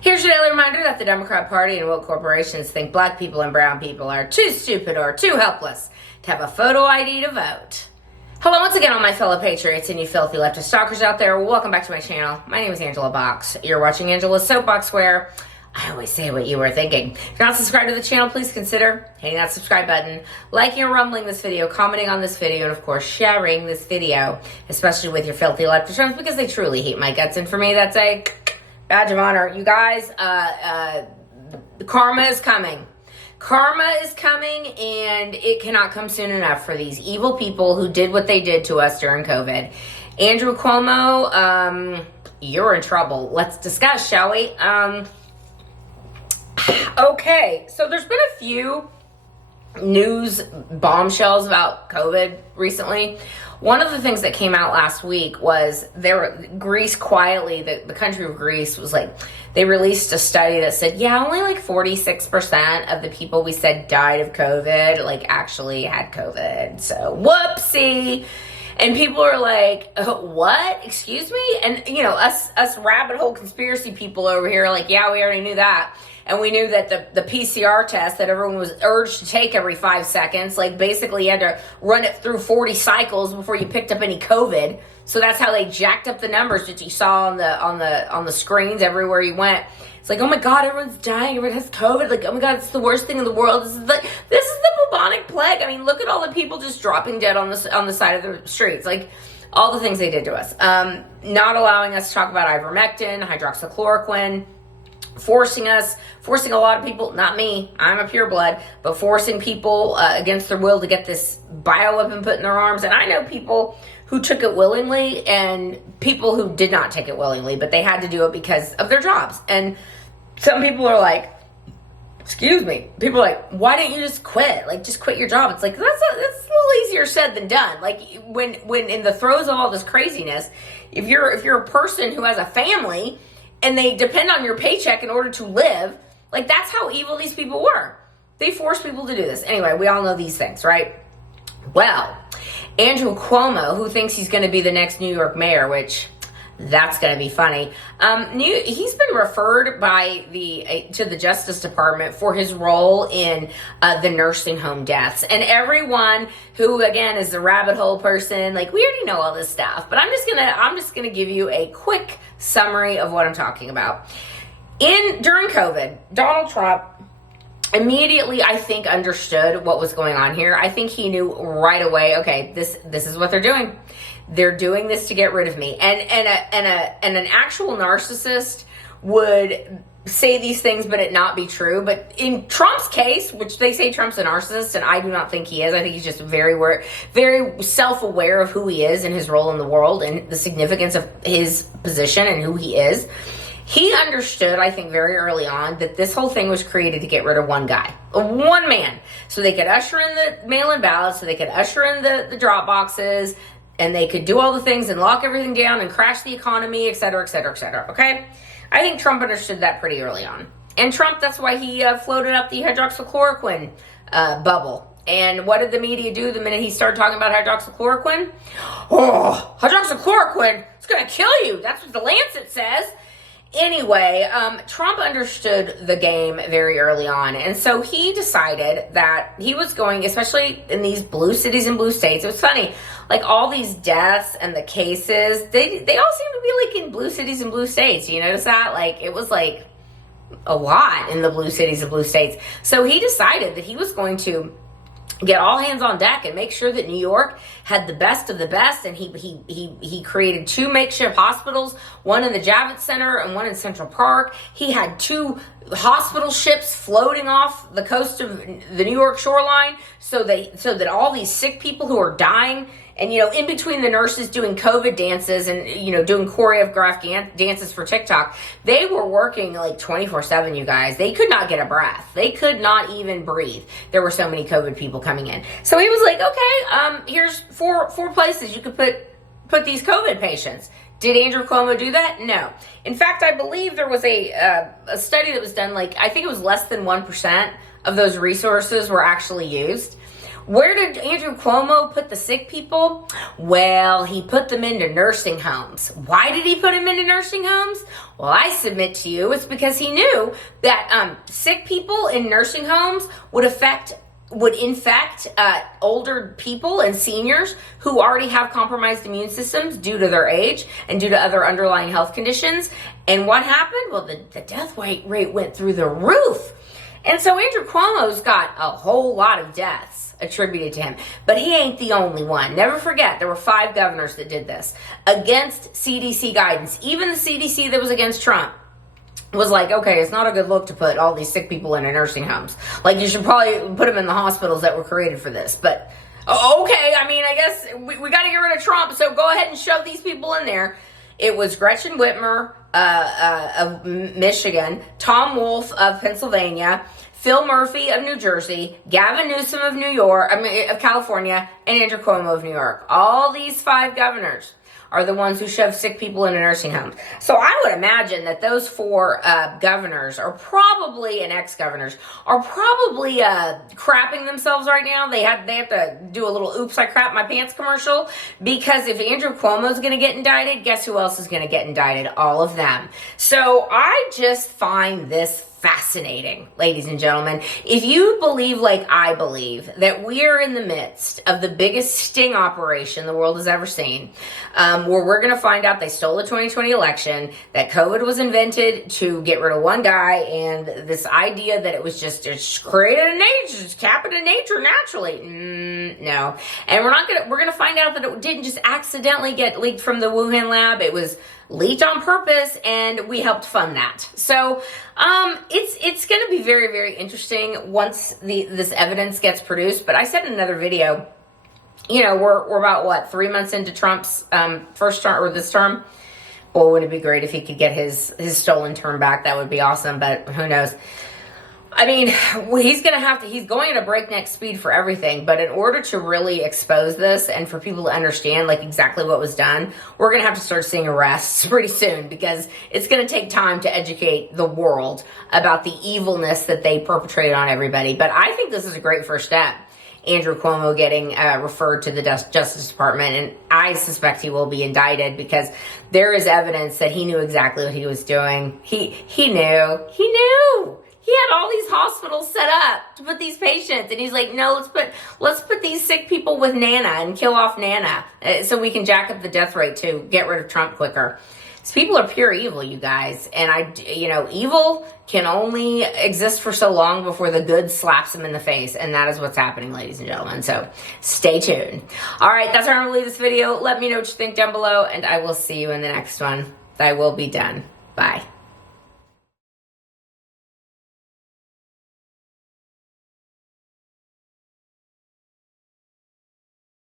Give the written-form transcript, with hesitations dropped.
Here's your daily reminder that the Democrat Party and woke corporations think black people and brown people are too stupid or too helpless to have a photo ID to vote. Hello once again, all my fellow patriots and you filthy leftist stalkers out there. Welcome back to my channel. My name is Angela Box. You're watching Angela's Soapbox, where I always say what you were thinking. If you're not subscribed to the channel, please consider hitting that subscribe button, liking or rumbling this video, commenting on this video, and of course sharing this video, especially with your filthy leftist friends, because they truly hate my guts. And for me, that's a badge of honor. You guys, karma is coming. Karma is coming, and it cannot come soon enough for these evil people who did what they did to us during COVID. Andrew Cuomo, you're in trouble. Let's discuss, shall we? Okay, so there's been a few news bombshells about COVID recently. One of the things that came out last week was Greece quietly, the country of Greece was like, they released a study that said, yeah, only like 46% of the people we said died of COVID, like actually had COVID. So whoopsie. And people are like, what? Excuse me? And you know, us rabbit hole conspiracy people over here are like, yeah, we already knew that. And we knew that the PCR test that everyone was urged to take every 5 seconds, like basically you had to run it through 40 cycles before you picked up any COVID. So that's how they jacked up the numbers that you saw on the screens everywhere you went. It's like, oh my God, everyone's dying, everyone has COVID. Like, oh my God, it's the worst thing in the world. This is the bubonic plague. I mean, look at all the people just dropping dead on the side of the streets. Like, all the things they did to us. Not allowing us to talk about ivermectin, hydroxychloroquine, forcing a lot of people, not me, I'm a pureblood, but forcing people against their will to get this bioweapon put in their arms. And I know people who took it willingly and people who did not take it willingly, but they had to do it because of their jobs. And some people are like, excuse me, people are like, why didn't you just quit? Like, just quit your job. It's like, that's a little easier said than done. Like, when in the throes of all this craziness, if you're a person who has a family and they depend on your paycheck in order to live, like, that's how evil these people were. They forced people to do this. Anyway, we all know these things, right? Well, Andrew Cuomo, who thinks he's going to be the next New York mayor, which that's going to be funny. He's been referred to the Justice Department for his role in the nursing home deaths. And everyone who, again, is the rabbit hole person, like, we already know all this stuff. But I'm just gonna give you a quick summary of what I'm talking about. During COVID, Donald Trump immediately, I think, understood what was going on here. I think he knew right away, okay, this is what they're doing. They're doing this to get rid of me. And an actual narcissist would say these things, but it not be true. But in Trump's case, which they say Trump's a narcissist, and I do not think he is. I think he's just very self-aware of who he is and his role in the world and the significance of his position and who he is. He understood, I think, very early on that this whole thing was created to get rid of one guy, one man. So they could usher in the mail-in ballots, so they could usher in the drop boxes, and they could do all the things and lock everything down and crash the economy, et cetera, et cetera, et cetera, okay? I think Trump understood that pretty early on. And Trump, that's why he floated up the hydroxychloroquine bubble. And what did the media do the minute he started talking about hydroxychloroquine? Oh, hydroxychloroquine, it's going to kill you. That's what the Lancet says. Anyway, Trump understood the game very early on. And so he decided that he was going, especially in these blue cities and blue states. It was funny, like all these deaths and the cases, they all seem to be like in blue cities and blue states. You notice that? Like, it was like a lot in the blue cities and blue states. So he decided that he was going to get all hands on deck and make sure that New York had the best of the best. And he created 2 makeshift hospitals, one in the Javits Center and one in Central Park. He had 2 hospital ships floating off the coast of the New York shoreline so that all these sick people who are dying, and, you know, in between the nurses doing COVID dances and, you know, doing choreographed dances for TikTok, they were working like 24/7, you guys. They could not get a breath. They could not even breathe. There were so many COVID people coming in. So he was like, okay, here's four places you could put these COVID patients. Did Andrew Cuomo do that? No. In fact, I believe there was a study that was done, like, I think it was less than 1% of those resources were actually used. Where did Andrew Cuomo put the sick people? Well, he put them into nursing homes. Why did he put them into nursing homes? Well, I submit to you it's because he knew that sick people in nursing homes would infect older people and seniors who already have compromised immune systems due to their age and due to other underlying health conditions. And what happened? Well, the death rate went through the roof. And so Andrew Cuomo's got a whole lot of deaths attributed to him. But he ain't the only one. Never forget, there were 5 governors that did this against CDC guidance. Even the CDC that was against Trump was like, okay, it's not a good look to put all these sick people into nursing homes. Like, you should probably put them in the hospitals that were created for this. But, okay, I mean, I guess we got to get rid of Trump, so go ahead and shove these people in there. It was Gretchen Whitmer of Michigan, Tom Wolf of Pennsylvania, Phil Murphy of New Jersey, Gavin Newsom of California, and Andrew Cuomo of New York. All these 5 governors are the ones who shove sick people into nursing homes. So I would imagine that those 4 governors are probably, and ex-governors, are probably crapping themselves right now. They have to do a little oops, I crap my pants commercial, because if Andrew Cuomo's going to get indicted, guess who else is going to get indicted? All of them. So I just find this fascinating, ladies and gentlemen. If you believe like I believe that we are in the midst of the biggest sting operation the world has ever seen, where we're going to find out they stole the 2020 election, that COVID was invented to get rid of one guy, and this idea that it was just created in nature, just happened in nature naturally. No. And we're going to find out that it didn't just accidentally get leaked from the Wuhan lab. It was leaked on purpose, and we helped fund that. So it's going to be very, very interesting once this evidence gets produced. But I said in another video, you know, we're about 3 months into Trump's first term, or this term. Boy, wouldn't it be great if he could get his stolen term back? That would be awesome. But who knows? I mean, he's going at a breakneck speed for everything, but in order to really expose this and for people to understand like exactly what was done, we're going to have to start seeing arrests pretty soon, because it's going to take time to educate the world about the evilness that they perpetrate on everybody. But I think this is a great first step. Andrew Cuomo getting referred to the Justice Department, and I suspect he will be indicted, because there is evidence that he knew exactly what he was doing. He knew. He had all these hospitals set up to put these patients, and he's like, no, let's put these sick people with Nana and kill off Nana, so we can jack up the death rate to get rid of Trump quicker. These people are pure evil, you guys, and evil can only exist for so long before the good slaps them in the face, and that is what's happening, ladies and gentlemen. So stay tuned. All right, that's how I'm gonna leave this video. Let me know what you think down below, and I will see you in the next one. I will be done. Bye.